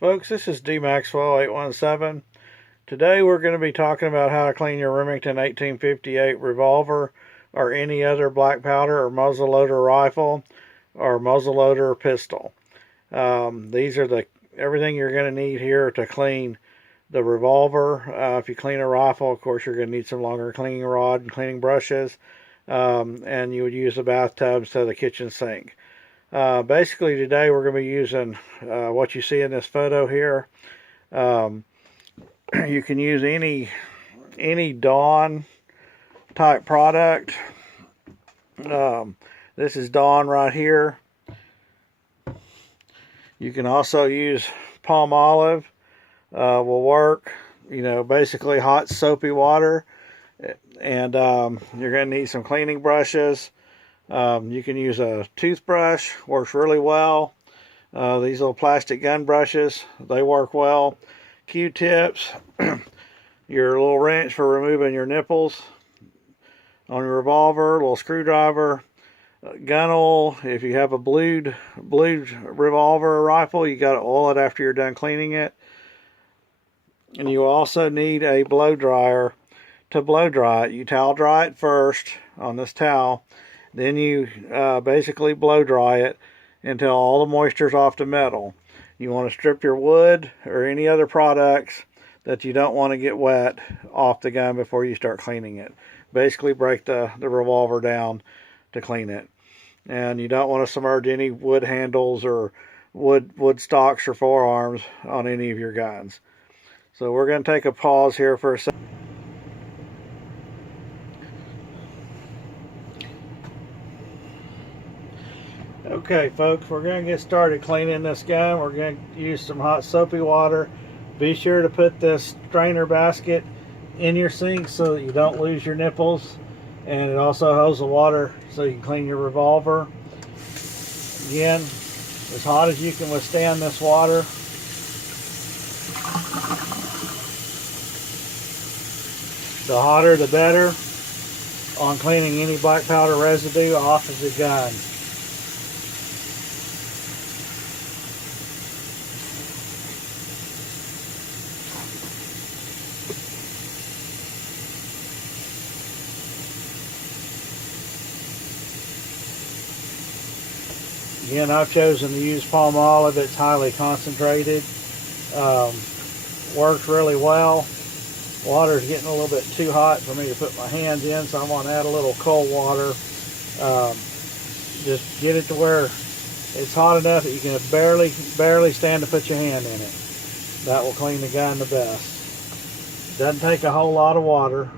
Folks, this is D Maxwell 817. Today we're going to be talking about how to clean your Remington 1858 revolver or any other black powder or muzzleloader rifle or muzzleloader pistol. These are everything you're going to need here to clean the revolver. If you clean a rifle, of course, you're going to need some longer cleaning rod and cleaning brushes, and you would use the bathtub instead of the kitchen sink. Basically, today we're going to be using what you see in this photo here. Um, you can use any Dawn type product. This is Dawn right here. You can also use palm olive. Will work. Basically hot soapy water, and you're going to need some cleaning brushes. You can use a toothbrush, works really well. These little plastic gun brushes, they work well. Q-tips, your little wrench for removing your nipples on your revolver, little screwdriver, gun oil. If you have a blued revolver or rifle, you got to oil it after you're done cleaning it. And you also need a blow dryer to blow dry it. You towel dry it first on this towel. Then you basically blow dry it until all the moisture's off the metal. You want to strip your wood or any other products that you don't want to get wet off the gun before you start cleaning it. Basically break the revolver down to clean it. And you don't want to submerge any wood handles or wood stocks or forearms on any of your guns. So we're going to take a pause here for a second. Okay, folks, we're going to get started cleaning this gun. We're going to use some hot soapy water. Be sure to put this strainer basket in your sink so that you don't lose your nipples. And it also holds the water so you can clean your revolver. Again, as hot as you can withstand this water. The hotter the better on cleaning any black powder residue off of the gun. Again, I've chosen to use palm olive. It's highly concentrated. Works really well. Water's getting a little bit too hot for me to put my hands in, so I'm going to add a little cold water. Just get it to where it's hot enough that you can barely stand to put your hand in it. That will clean the gun the best. Doesn't take a whole lot of water.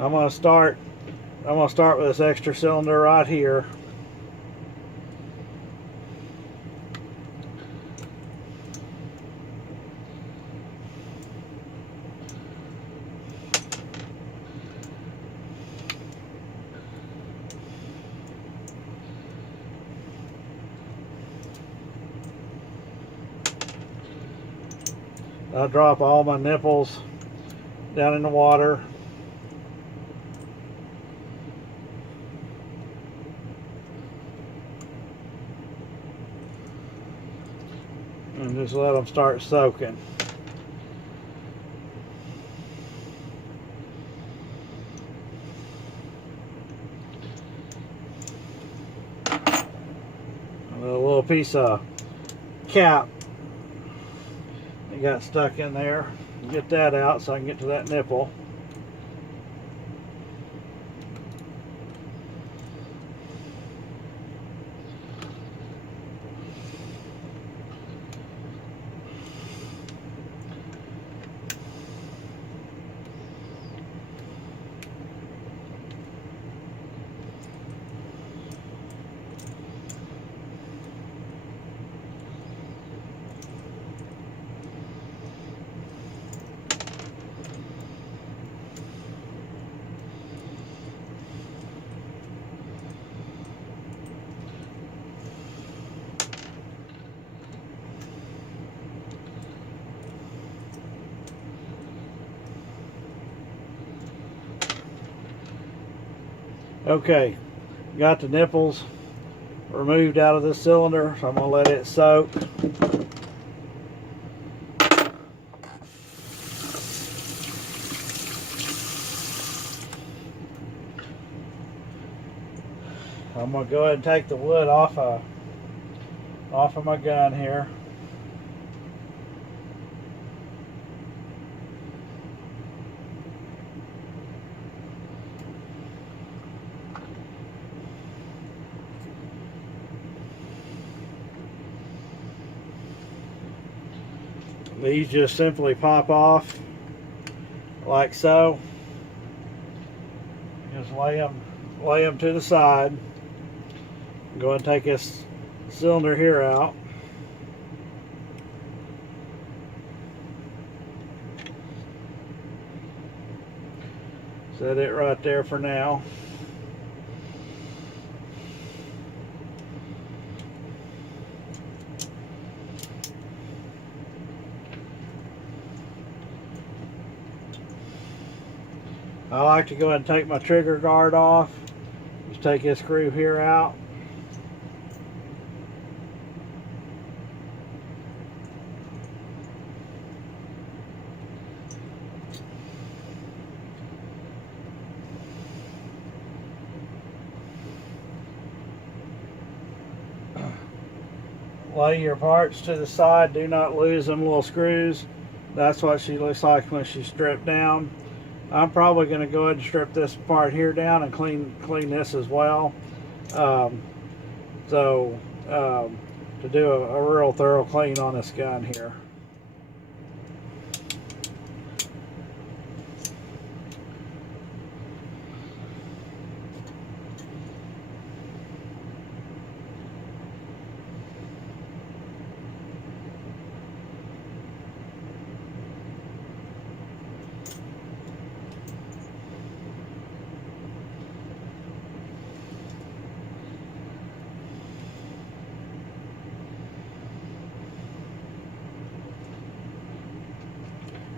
I'm going to start with this extra cylinder right here. I'll drop all my nipples down in the water. And just let them start soaking. A little piece of cap that got stuck in there. Get that out so I can get to that nipple. Okay, got the nipples removed out of this cylinder, so I'm going to let it soak. I'm going to go ahead and take the wood off of my gun here. These just simply pop off like so. Just lay them to the side. Go ahead and take this cylinder here out. Set it right there for now. I like to go ahead and take my trigger guard off. Just take this screw here out. Lay your parts to the side. Do not lose them little screws. That's what she looks like when she's stripped down. I'm probably going to go ahead and strip this part here down and clean this as well. To do a real thorough clean on this gun here.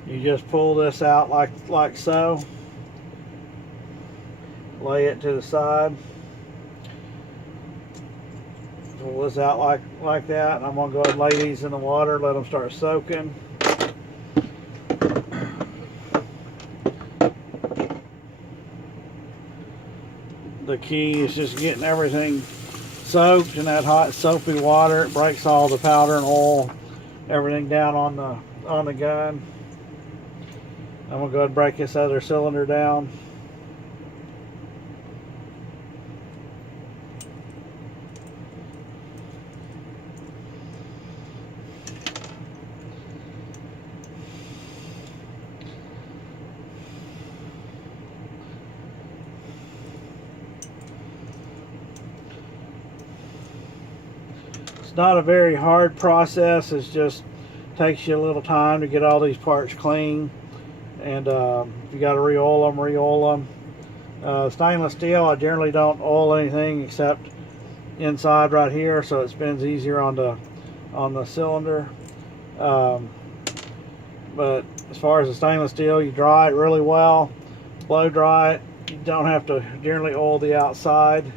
You just pull this out like so. Lay it to the side. Pull this out like that. And I'm going to go ahead and lay these in the water, let them start soaking. The key is just getting everything soaked in that hot soapy water. It breaks all the powder and oil, everything down on the gun. I'm going to go ahead and break this other cylinder down. It's not a very hard process. It just takes you a little time to get all these parts clean. And if you got to re-oil them, re-oil them. Stainless steel, I generally don't oil anything except inside right here, so it spins easier on the cylinder. But as far as the stainless steel, you dry it really well, blow dry it. You don't have to generally oil the outside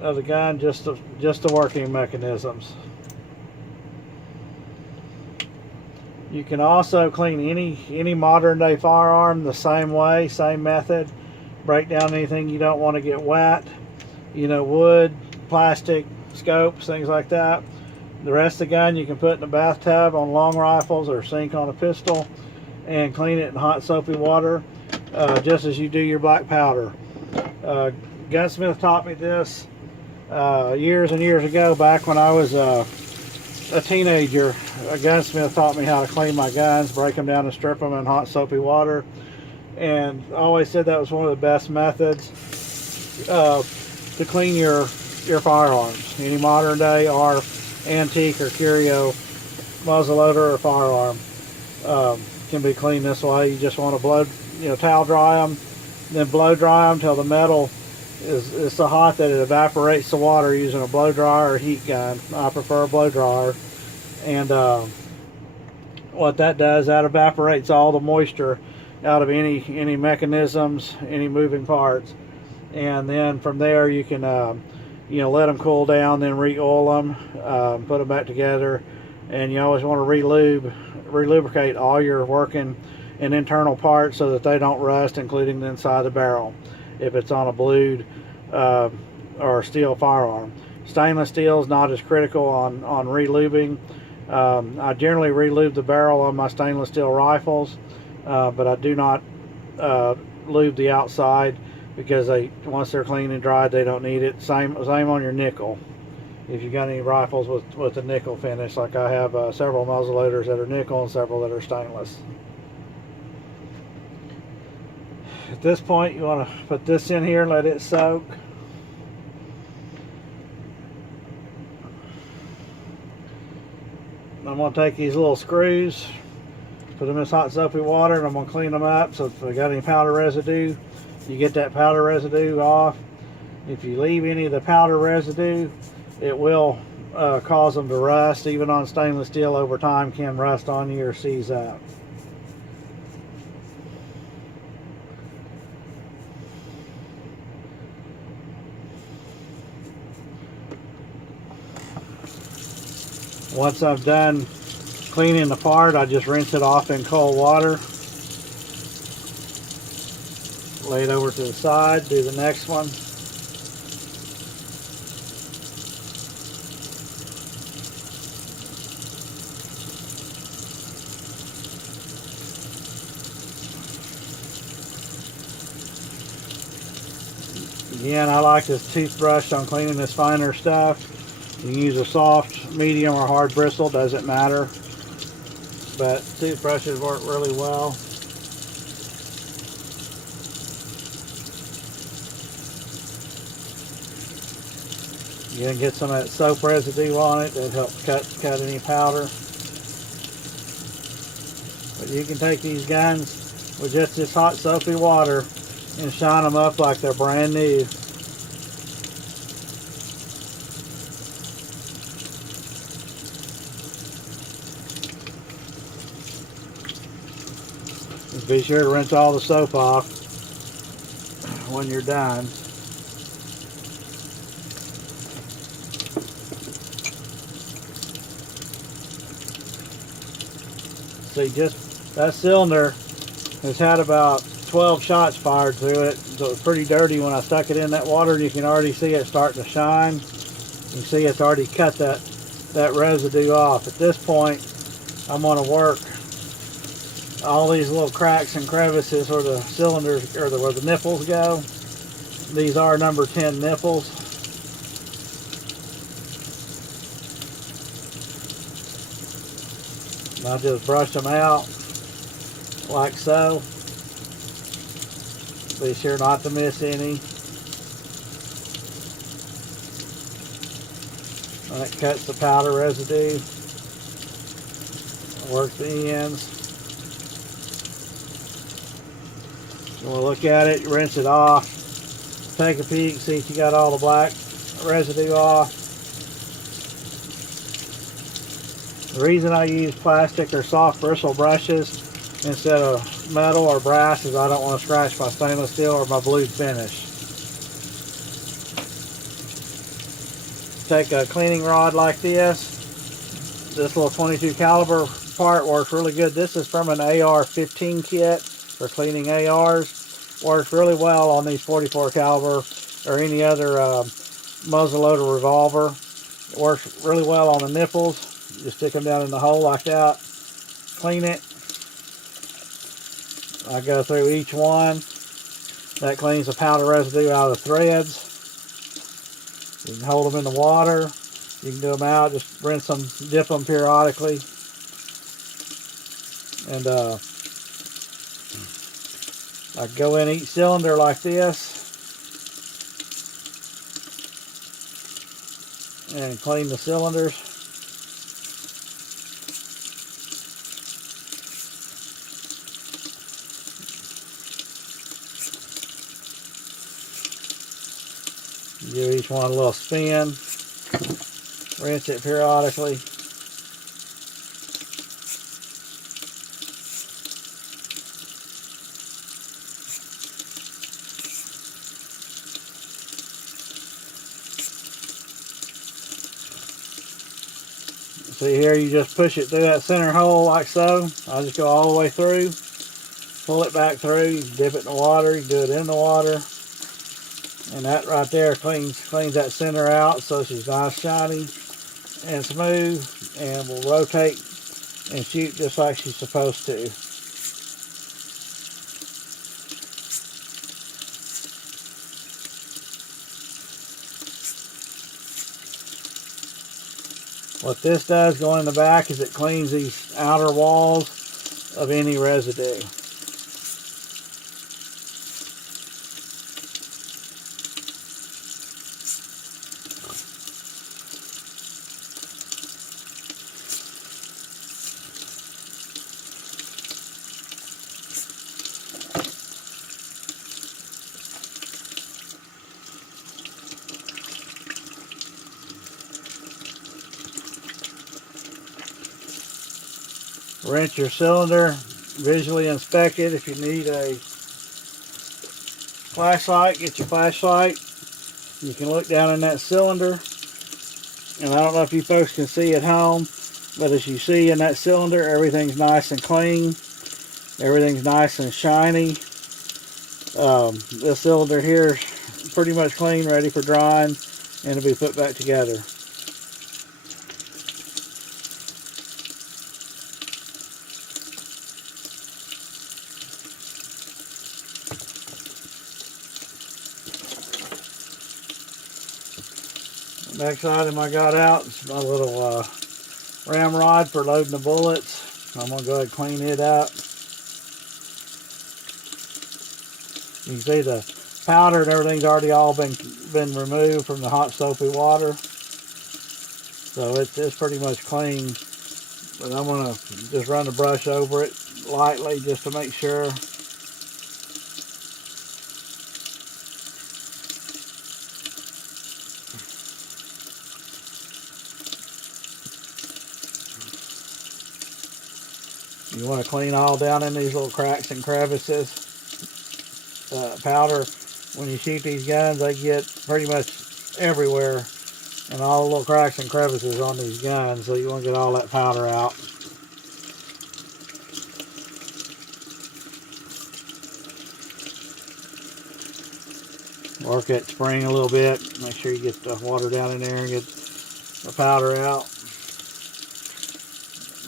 of the gun, just the working mechanisms. You can also clean any modern day firearm the same way, same method. Break down anything you don't want to get wet, wood, plastic, scopes, things like that. The rest of the gun you can put in a bathtub on long rifles or sink on a pistol and clean it in hot soapy water, just as you do your black powder. Gunsmith taught me this years and years ago, back when I was a teenager. A gunsmith taught me how to clean my guns, break them down and strip them in hot soapy water, and I always said that was one of the best methods to clean your firearms. Any modern day or antique or curio muzzleloader or firearm can be cleaned this way. You just want to towel dry them, then blow dry them till the metal is so hot that it evaporates the water using a blow dryer or heat gun. I prefer a blow dryer. And what that does, that evaporates all the moisture out of any mechanisms, any moving parts. and then from there you can let them cool down, then re-oil them, put them back together, and you always want to relubricate all your working and internal parts so that they don't rust, including the inside of the barrel if it's on a blued or steel firearm. Stainless steel is not as critical on relubing. I generally relube the barrel on my stainless steel rifles, but I do not lube the outside, because once they're clean and dried, they don't need it. Same on your nickel. If you got any rifles with a nickel finish, like I have several muzzle loaders that are nickel and several that are stainless. At this point, you want to put this in here and let it soak. I'm going to take these little screws, put them in this hot soapy water, and I'm going to clean them up. So if they got any powder residue, you get that powder residue off. If you leave any of the powder residue, it will cause them to rust. Even on stainless steel, over time can rust on you or seize up. Once I'm done cleaning the part, I just rinse it off in cold water. Lay it over to the side, do the next one. Again, I like this toothbrush on cleaning this finer stuff. You can use a soft, medium, or hard bristle, doesn't matter. But toothbrushes work really well. You're going to get some of that soap residue on it that helps cut any powder. But you can take these guns with just this hot soapy water and shine them up like they're brand new. Just be sure to rinse all the soap off when you're done. See, just that cylinder has had about 12 shots fired through it, so it's pretty dirty. When I stuck it in that water, you can already see it starting to shine. You see it's already cut that residue off. At this point, I'm going to work all these little cracks and crevices where the cylinders, or where the nipples go. These are number 10 nipples. And I'll just brush them out like so. Be sure not to miss any. And it cuts the powder residue. Work the ends. We'll look at it, rinse it off, take a peek, see if you got all the black residue off. The reason I use plastic or soft bristle brushes instead of metal or brass is I don't want to scratch my stainless steel or my blue finish. Take a cleaning rod like this. This little 22 caliber part works really good. This is from an AR-15 kit for cleaning ARs. Works really well on these 44 caliber or any other muzzleloader revolver. It works really well on the nipples. Just stick them down in the hole like that. Clean it. I go through each one. That cleans the powder residue out of the threads. You can hold them in the water. You can do them out. Just rinse them, dip them periodically. And I go in each cylinder like this and clean the cylinders. Give each one a little spin. Rinse it periodically. See here, you just push it through that center hole like so. I'll just go all the way through, pull it back through, you can dip it in the water, you can do it in the water. And that right there cleans that center out so she's nice, shiny, and smooth, and will rotate and shoot just like she's supposed to. What this does going in the back is it cleans these outer walls of any residue. Rinse your cylinder, visually inspect it. If you need a flashlight, get your flashlight. You can look down in that cylinder, and I don't know if you folks can see at home, but as you see in that cylinder, everything's nice and clean. Everything's nice and shiny. This cylinder here is pretty much clean, ready for drying, and to be put back together. Next item I got out is my little ramrod for loading the bullets. I'm going to go ahead and clean it up. You can see the powder and everything's already all been removed from the hot soapy water. So it's pretty much clean. But I'm going to just run the brush over it lightly just to make sure. You want to clean all down in these little cracks and crevices. Powder, when you shoot these guns, they get pretty much everywhere and all the little cracks and crevices on these guns, so you want to get all that powder out. Work that spring a little bit, make sure you get the water down in there and get the powder out.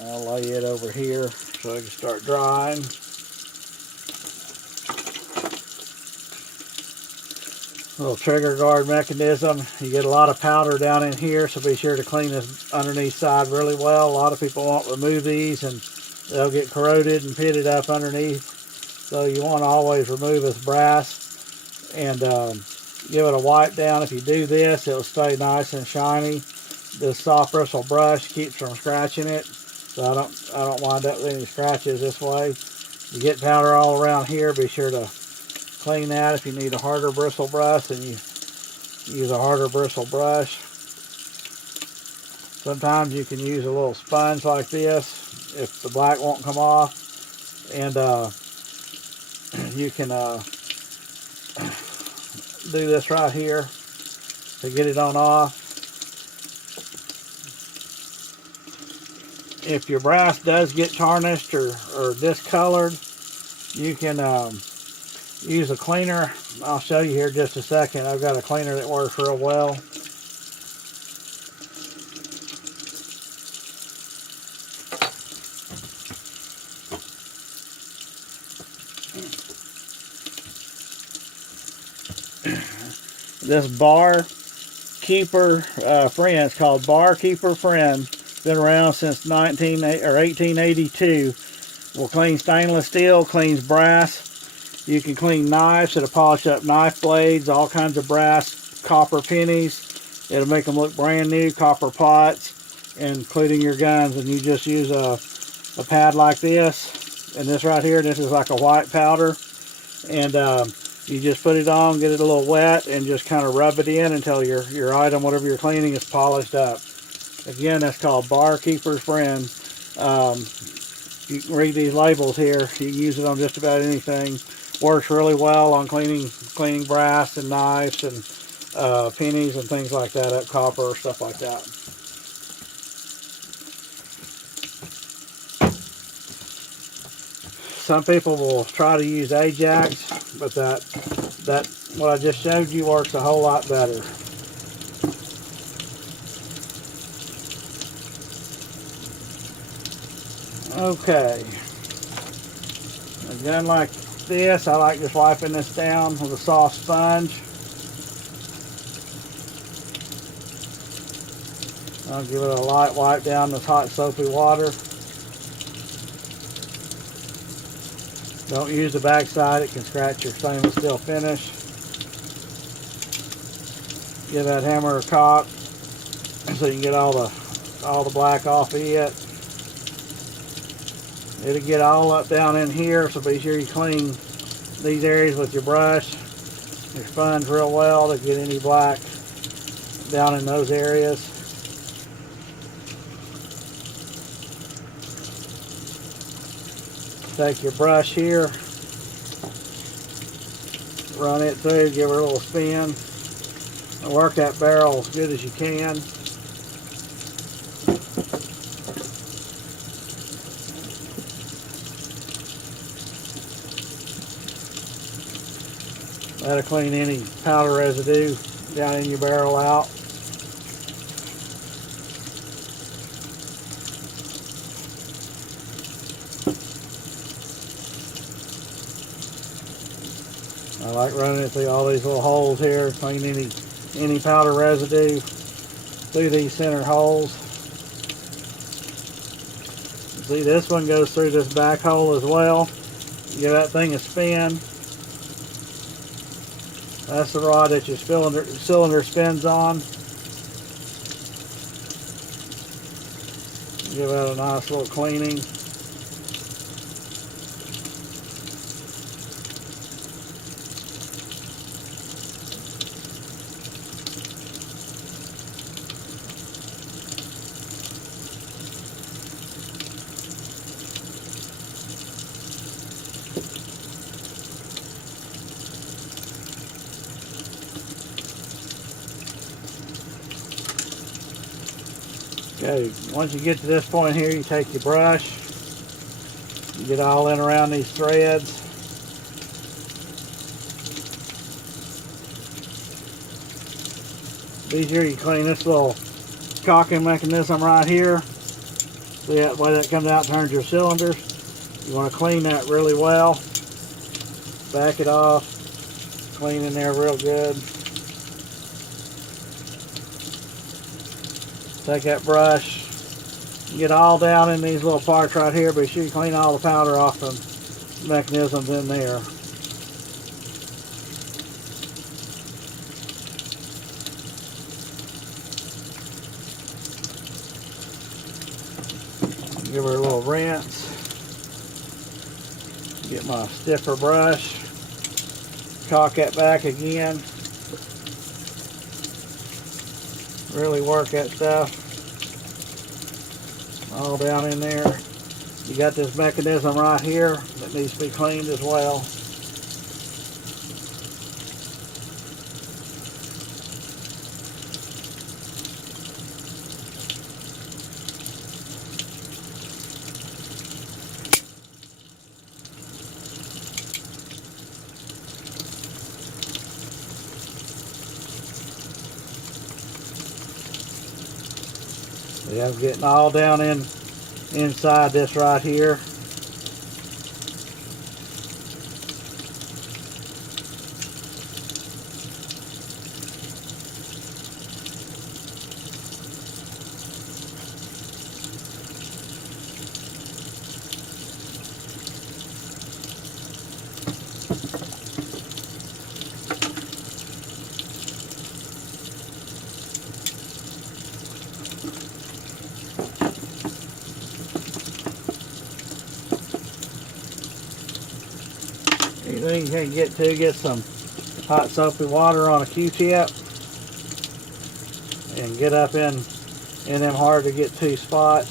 I'll lay it over here so I can start drying. Little trigger guard mechanism. You get a lot of powder down in here, so be sure to clean this underneath side really well. A lot of people won't remove these and they'll get corroded and pitted up underneath. So you want to always remove this brass and give it a wipe down. If you do this, it'll stay nice and shiny. This soft bristle brush keeps from scratching it, so I don't wind up with any scratches this way. You get powder all around here, be sure to clean that. If you need a harder bristle brush, then you use a harder bristle brush. Sometimes you can use a little sponge like this if the black won't come off, and you can do this right here to get it on off. If your brass does get tarnished or discolored, you can use a cleaner. I'll show you here in just a second. I've got a cleaner that works real well. This Barkeeper Friends, called Barkeeper Friends, been around since 1882. Will clean stainless steel, cleans brass. You can clean knives. It'll polish up knife blades, all kinds of brass, copper pennies. It'll make them look brand new, copper pots, including your guns. And you just use a pad like this, and this right here, this is like a white powder, and you just put it on, get it a little wet, and just kind of rub it in until your item, whatever you're cleaning, is polished up. Again, that's called Barkeeper Friends. You can read these labels here. You can use it on just about anything. Works really well on cleaning brass and knives and pennies and things like that, up copper, stuff like that. Some people will try to use Ajax, but that what I just showed you works a whole lot better. Okay. A gun like this, I like just wiping this down with a soft sponge. I'll give it a light wipe down this hot soapy water. Don't use the backside, it can scratch your stainless steel finish. Give that hammer a cock so you can get all the black off of it. It'll get all up down in here, so be sure you clean these areas with your brush, your sponge real well to get any black down in those areas. Take your brush here, run it through, give her a little spin, and work that barrel as good as you can. That'll clean any powder residue down in your barrel out. I like running it through all these little holes here, clean any powder residue through these center holes. See, this one goes through this back hole as well. Give that thing a spin. That's the rod that your cylinder spins on. Give that a nice little cleaning. Okay, once you get to this point here, you take your brush, you get all in around these threads. Be sure you clean this little cocking mechanism right here. See that way that comes out and turns your cylinders. You want to clean that really well. Back it off, clean in there real good. Take that brush, get all down in these little parts right here. Be sure you clean all the powder off the mechanisms in there. Give her a little rinse. Get my stiffer brush, cock that back again. Really work that stuff all down in there. You got this mechanism right here that needs to be cleaned as well. Yeah, I'm getting all down inside this right here. Anything you can get to, get some hot soapy water on a Q-tip and get up in them hard to get to spots.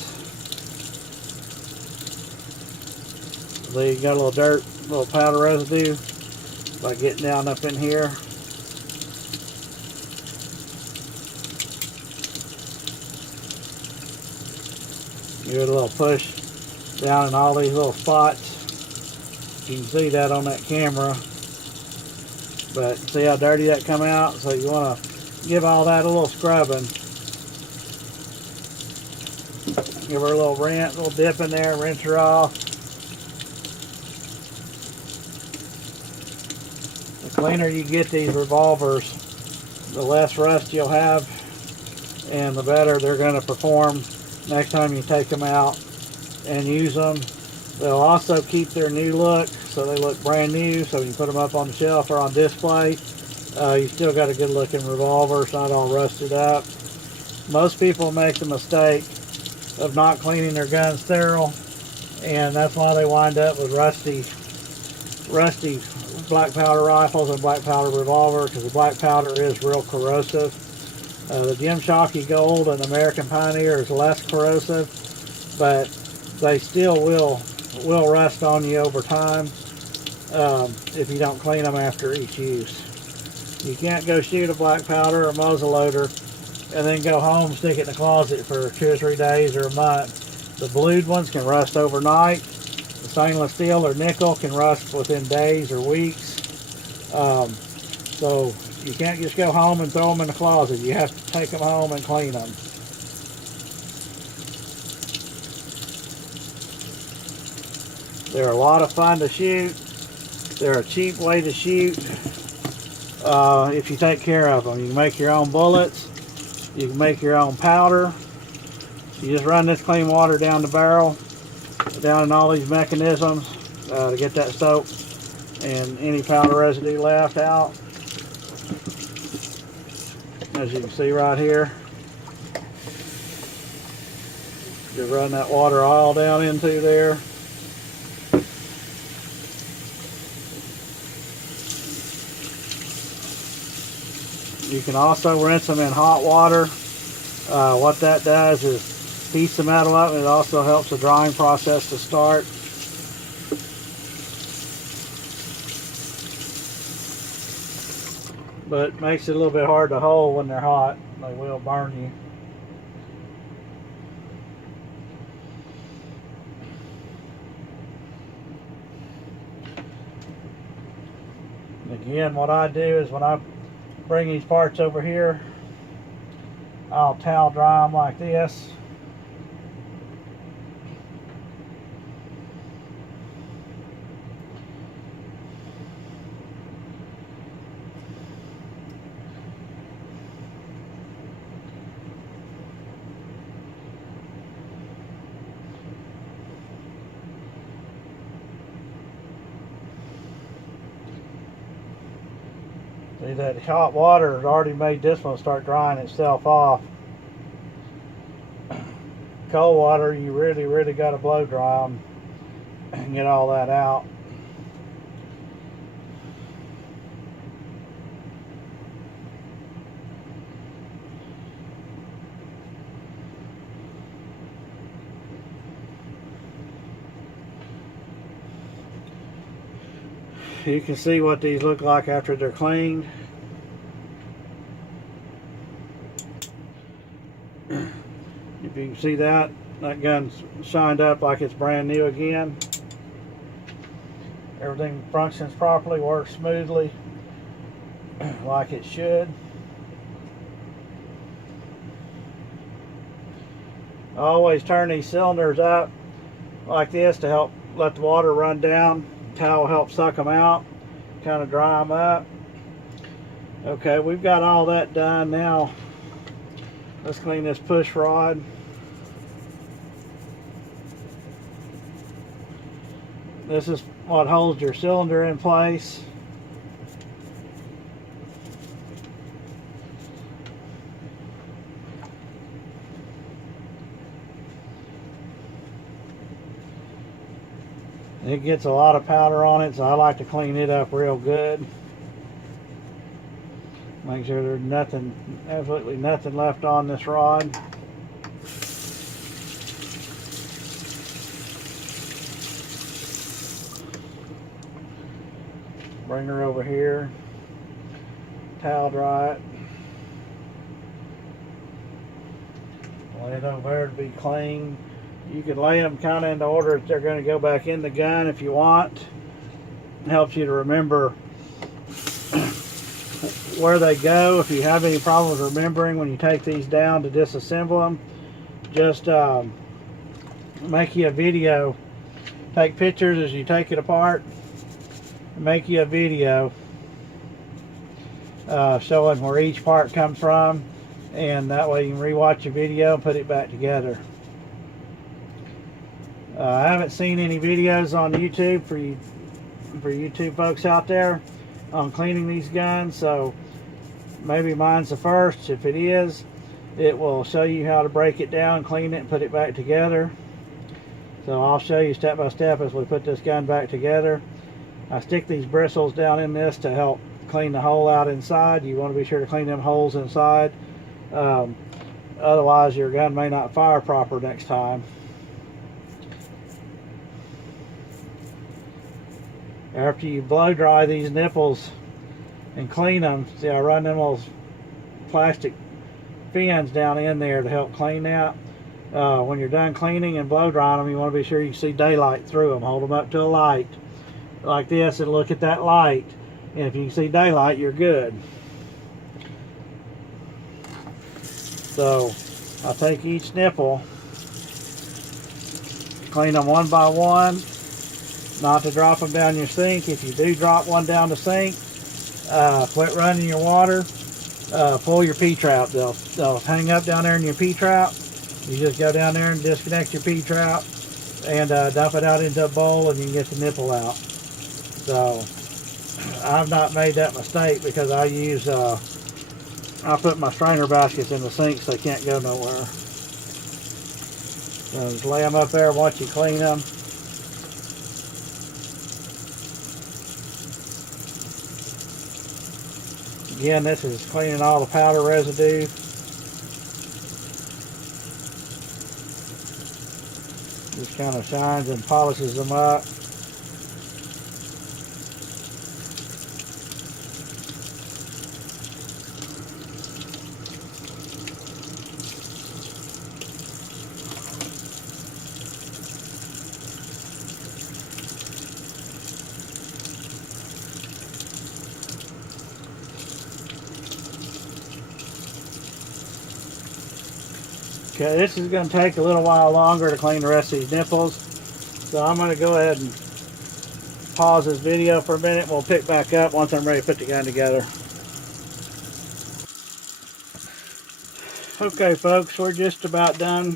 So you got a little dirt, little powder residue by getting down up in here. Give it a little push down in all these little spots. You can see that on that camera. But see how dirty that come out? So you want to give all that a little scrubbing. Give her a little rinse, a little dip in there, rinse her off. The cleaner you get these revolvers, the less rust you'll have, and the better they're going to perform next time you take them out and use them. They'll also keep their new look, so they look brand new, so you put them up on the shelf or on display. You still got a good looking revolver. It's not all rusted up. Most people make the mistake of not cleaning their guns thorough, and that's why they wind up with rusty black powder rifles and black powder revolver, because the black powder is real corrosive. The Jim Shockey Gold and American Pioneer is less corrosive, but they still will rust on you over time if you don't clean them after each use. You can't go shoot a black powder or muzzle loader and then go home, stick it in the closet for 2 or 3 days or a month. The blued ones can rust overnight. The stainless steel or nickel can rust within days or weeks. So you can't just go home and throw them in the closet. You have to take them home and clean them. They're a lot of fun to shoot. They're a cheap way to shoot if you take care of them. You can make your own bullets. You can make your own powder. You just run this clean water down the barrel, down in all these mechanisms to get that soap and any powder residue left out. As you can see right here, you run that water all down into there. You can also rinse them in hot water. What that does is heats the metal up, and it also helps the drying process to start. But makes it a little bit hard to hold when they're hot. They will burn you. And again, what I do is when I bring these parts over here, I'll towel dry them like this. See, that hot water has already made this one start drying itself off. Cold water, you really got to blow dry them and get all that out. You can see what these look like after they're cleaned. If you can see that gun's shined up like it's brand new again. Everything functions properly, works smoothly like it should. I always turn these cylinders up like this to help let the water run down. Towel helps suck them out, kind of dry them up. Okay, we've got all that done. Now let's clean this push rod. This is what holds your cylinder in place. It gets a lot of powder on it, so I like to clean it up real good. Make sure there's nothing, absolutely nothing left on this rod. Bring her over here, towel dry it. Lay it over there to be clean. You can lay them kind of in the order that they're going to go back in the gun if you want. helps you to remember where they go. If you have any problems remembering when you take these down to disassemble them, just make you a video. Take pictures as you take it apart, and make you a video showing where each part comes from, and that way you can rewatch your video and put it back together. I haven't seen any videos on YouTube for YouTube folks out there on cleaning these guns, so maybe mine's the first. If it is, it will show you how to break it down, clean it, and put it back together. So I'll show you step by step as we put this gun back together. I stick these bristles down in this to help clean the hole out inside. You want to be sure to clean them holes inside. Otherwise your gun may not fire proper next time. After you blow dry these nipples and clean them, see I run them little plastic fins down in there to help clean that. When you're done cleaning and blow drying them, you want to be sure you see daylight through them. Hold them up to a light like this and look at that light, and if you can see daylight, you're good. So I'll take each nipple, clean them one by one, not to drop them down your sink. If you do drop one down the sink, quit running your water, pull your P-trap. They'll hang up down there in your P-trap. You just go down there and disconnect your P-trap and dump it out into a bowl, and you can get the nipple out. So I've not made that mistake because I use I put my strainer baskets in the sink so they can't go nowhere. So just lay them up there and watch you clean them. Again, this is cleaning all the powder residue. Just kind of shines and polishes them up. Okay, this is going to take a little while longer to clean the rest of these nipples, so I'm going to go ahead and pause this video for a minute, and we'll pick back up once I'm ready to put the gun together. Okay folks, we're just about done